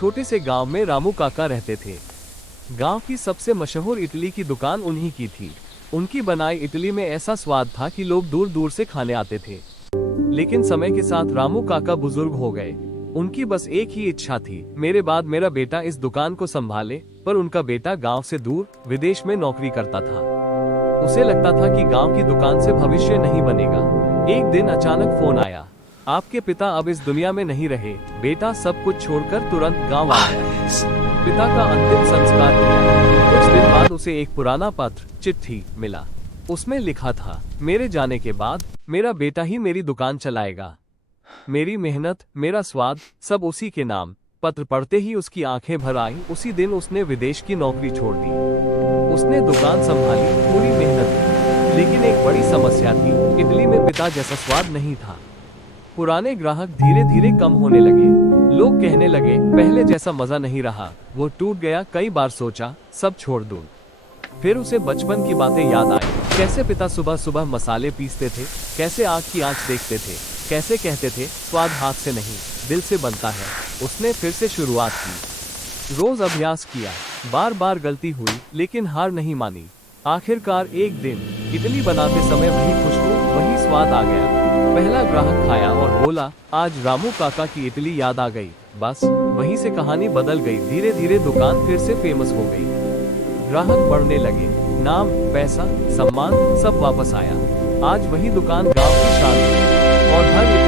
छोटे से गांव में रामू काका रहते थे। गांव की सबसे मशहूर इडली की दुकान उन्हीं की थी। उनकी बनाई इडली में ऐसा स्वाद था कि लोग दूर दूर से खाने आते थे। लेकिन समय के साथ रामू काका बुजुर्ग हो गए। उनकी बस एक ही इच्छा थी, मेरे बाद मेरा बेटा इस दुकान को संभाले। पर उनका बेटा गांव से दूर विदेश में नौकरी करता था। उसे लगता था कि गांव की दुकान से भविष्य नहीं बनेगा। एक दिन अचानक फोन आया, आपके पिता अब इस दुनिया में नहीं रहे। बेटा सब कुछ छोड़कर तुरंत गांव आ गया। पिता का अंतिम संस्कार किया। कुछ दिन बाद उसे एक पुराना पत्र चिट्ठी मिला। उसमें लिखा था, मेरे जाने के बाद मेरा बेटा ही मेरी दुकान चलाएगा। मेरी मेहनत, मेरा स्वाद, सब उसी के नाम। पत्र पढ़ते ही उसकी आंखें भर आई। उसी दिन उसने विदेश की नौकरी छोड़ दी। उसने दुकान संभाली, पूरी मेहनत की। लेकिन एक बड़ी समस्या थी, इडली में पिता जैसा स्वाद नहीं था। पुराने ग्राहक धीरे धीरे कम होने लगे। लोग कहने लगे, पहले जैसा मजा नहीं रहा, वो टूट गया। कई बार सोचा, सब छोड़ दूं। फिर उसे बचपन की बातें याद आई। कैसे पिता सुबह सुबह मसाले पीसते थे, कैसे आग की आंच देखते थे, कैसे कहते थे, स्वाद हाथ से नहीं दिल से बनता है। उसने फिर से शुरुआत की। रोज अभ्यास किया, बार बार गलती हुई, लेकिन हार नहीं मानी। आखिरकार एक दिन इडली बनाते समय वही खुशबू, वही स्वाद आ गया। पहला ग्राहक खाया और बोला, आज रामू काका की इडली याद आ गई। बस वहीं से कहानी बदल गई। धीरे धीरे दुकान फिर से फेमस हो गई। ग्राहक बढ़ने लगे, नाम, पैसा, सम्मान सब वापस आया। आज वही दुकान गांव की शान है और हर